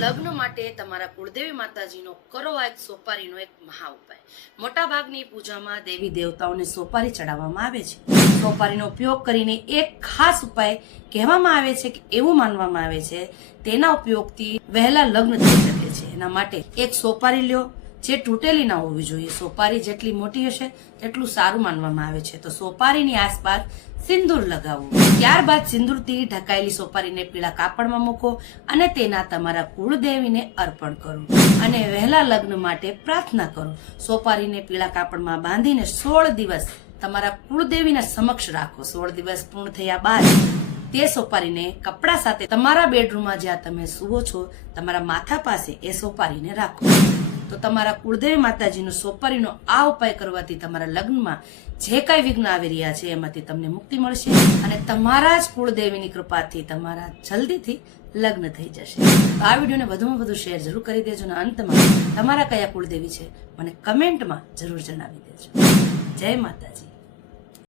લગ્ન માટે તમારા કુળદેવી માતાજીનો કરો આ એક સોપારીનો એક મહા ઉપાય. મોટા ભાગની પૂજામાં દેવી દેવતાઓને સોપારી ચડાવવામાં આવે છે. સોપારીનો ઉપયોગ કરીને એક ખાસ ઉપાય કહેવામાં આવે છે કે એવું માનવામાં આવે છે તેના ઉપયોગથી વહેલા લગ્ન થઈ શકે છે. એના માટે એક સોપારી લ્યો જે તૂટેલી ના હોવી જોઈએ. સોપારી જેટલી મોટી હશે તેટલું સારું માનવામાં આવે છે. તો સોપારીની આસપાસ સિંદૂર લગાવવું. ત્યારબાદ સિંદૂરથી ઢકાયેલી સોપારીને પીળા કાપડમાં મૂકો અને તેના તમારા કુળદેવીને અર્પણ કરો અને વહેલા લગ્ન માટે પ્રાર્થના કરો. સોપારીને પીળા કાપડમાં બાંધીને 16 દિવસ તમારા કુળદેવીના સમક્ષ રાખો. 16 દિવસ પૂર્ણ થયા બાદ તે સોપારીને કપડા સાથે તમારા બેડરૂમમાં જ્યાં તમે સુવો છો તમારા માથા પાસે એ સોપારીને રાખો. તો તમારા કુળદેવી માતાજીનો સોપારીનો આ ઉપાય કરવાથી તમારા લગ્નમાં જે કઈ વિઘ્ન આવી રહ્યા છે એમાંથી તમને મુક્તિ મળશે અને તમારા જ કુળદેવીની કૃપાથી તમારા જલ્દીથી લગ્ન થઈ જશે. તો આ વિડીયોને વધુમાં વધુ શેર જરૂર કરી દેજો અને અંતમાં તમારા કયા કુળદેવી છે મને કમેન્ટમાં જરૂર જણાવી દેજો. જય માતાજી.